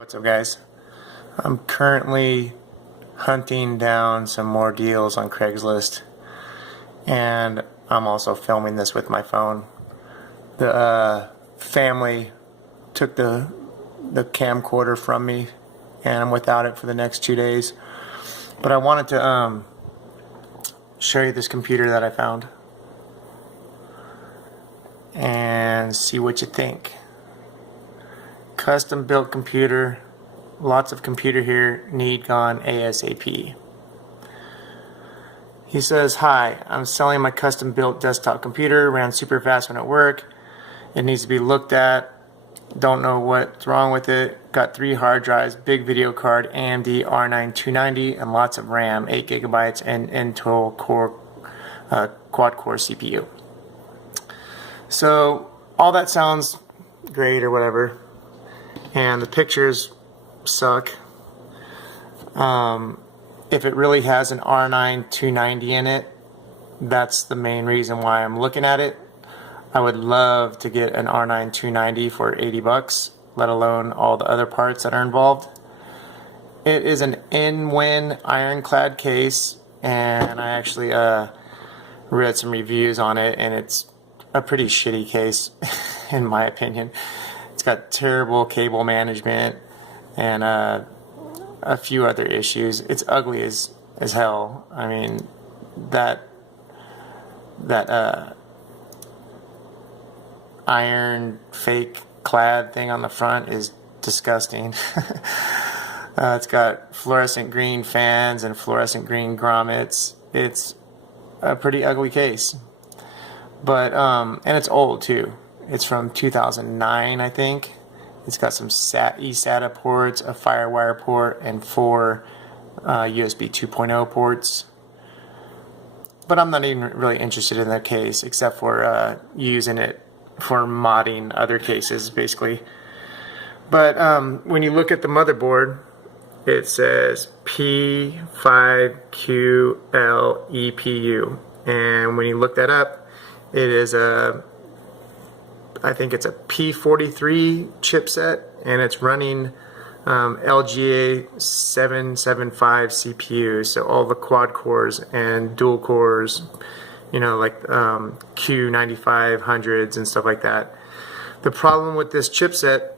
What's up, guys? I'm currently hunting down some more deals on Craigslist, and I'm also filming this with my phone. The family took the camcorder from me, and I'm without it for the next 2 days. But I wanted to show you this computer that I found and see what you think. Custom built computer, lots of computer here, need gone ASAP. He says, "Hi, I'm selling my custom built desktop computer, ran super fast when at work. It needs to be looked at. Don't know what's wrong with it. Got 3 hard drives, big video card, AMD R9 290, and lots of RAM, 8 gigabytes, and Intel Core quad core CPU." So all that sounds great or whatever, and the pictures suck. If it really has an R9 290 in it, that's the main reason why I'm looking at it. I would love to get an R9 290 for 80 bucks, let alone all the other parts that are involved. It is an in-win ironclad case, and I actually read some reviews on it, and it's a pretty shitty case in my opinion. It's got terrible cable management and a few other issues. It's ugly as hell. I mean, that iron fake clad thing on the front is disgusting. It's got fluorescent green fans and fluorescent green grommets. It's a pretty ugly case, but and it's old too. It's from 2009, I think. It's got some eSATA ports, a FireWire port, and 4 USB 2.0 ports. But I'm not even really interested in that case, except for using it for modding other cases, basically. But when you look at the motherboard, it says P5QL EPU. And when you look that up, it is I think it's a P43 chipset, and it's running LGA775 CPU, so all the quad cores and dual cores, you know, like Q9500s and stuff like that. The problem with this chipset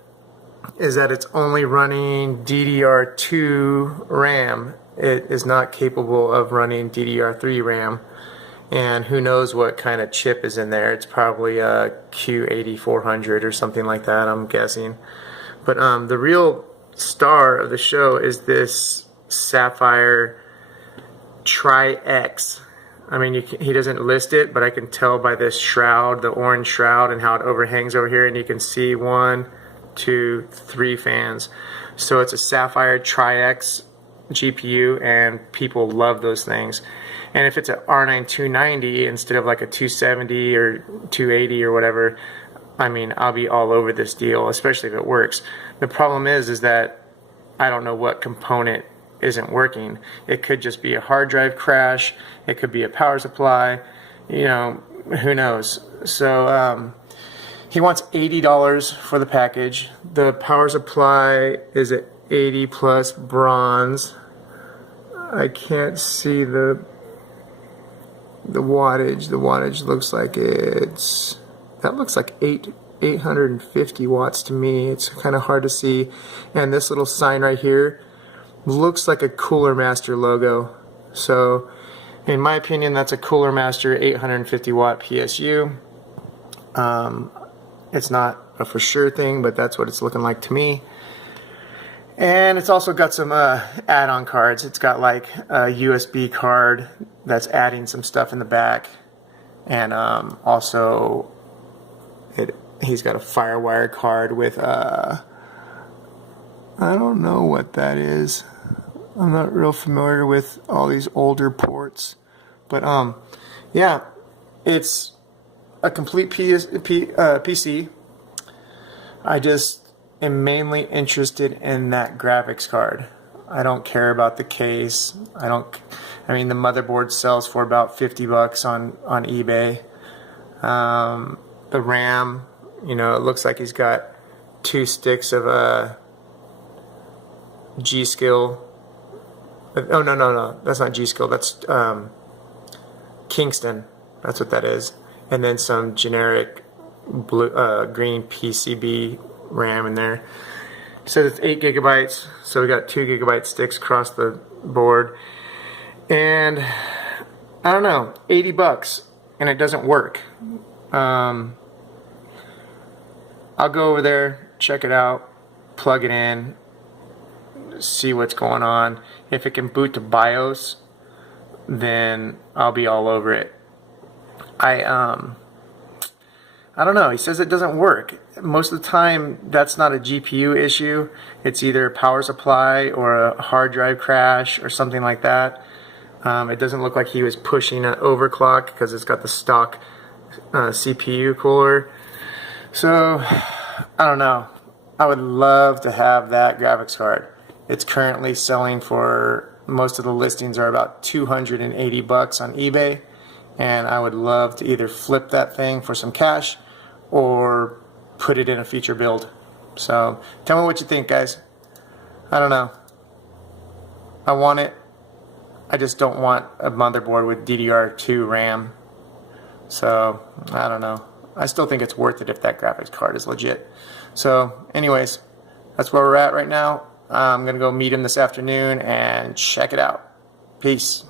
is that it's only running DDR2 RAM. It is not capable of running DDR3 RAM. And who knows what kind of chip is in there. It's probably a Q8400 or something like that, I'm guessing. But the real star of the show is this Sapphire Tri-X. I mean, he doesn't list it, but I can tell by this shroud, the orange shroud, and how it overhangs over here, and you can see 1, 2, 3 fans. So it's a Sapphire Tri-X GPU, and people love those things. And if it's an R9 290 instead of like a 270 or 280 or whatever, I mean, I'll be all over this deal, especially if it works. The problem is that I don't know what component isn't working. It could just be a hard drive crash. It could be a power supply. You know, who knows? So he wants $80 for the package. The power supply is at 80 plus bronze. I can't see the wattage. The wattage looks like that looks like 850 watts to me. It's kind of hard to see. And this little sign right here looks like a Cooler Master logo. So in my opinion, that's a Cooler Master 850 watt PSU. It's not a for sure thing, but that's what it's looking like to me. And it's also got some add-on cards. It's got like a USB card that's adding some stuff in the back, and also he's got a FireWire card with I don't know what that is. I'm not real familiar with all these older ports, but yeah, it's a complete PC. I just am mainly interested in that graphics card. I don't care about the case. I mean, the motherboard sells for about 50 bucks on eBay. The RAM, you know, it looks like he's got 2 sticks of G-Skill. Oh, no, that's not G-Skill, that's Kingston, that's what that is. And then some generic blue, green PCB RAM in there. So it's 8 gigabytes, so we got 2 gigabyte sticks across the board. And I don't know, 80 bucks, and it doesn't work. I'll go over there, check it out, plug it in, see what's going on. If it can boot to BIOS, then I'll be all over it. I don't know, he says it doesn't work. Most of the time that's not a GPU issue, it's either a power supply or a hard drive crash or something like that. It doesn't look like he was pushing an overclock because it's got the stock CPU cooler. So I don't know, I would love to have that graphics card. It's currently selling for, most of the listings are about 280 bucks on eBay, and I would love to either flip that thing for some cash or put it in a future build. So tell me what you think, guys. I don't know, I want it, I just don't want a motherboard with DDR2 RAM. So I don't know, I still think it's worth it if that graphics card is legit. So anyways, that's where we're at right now. I'm gonna go meet him this afternoon and check it out. Peace.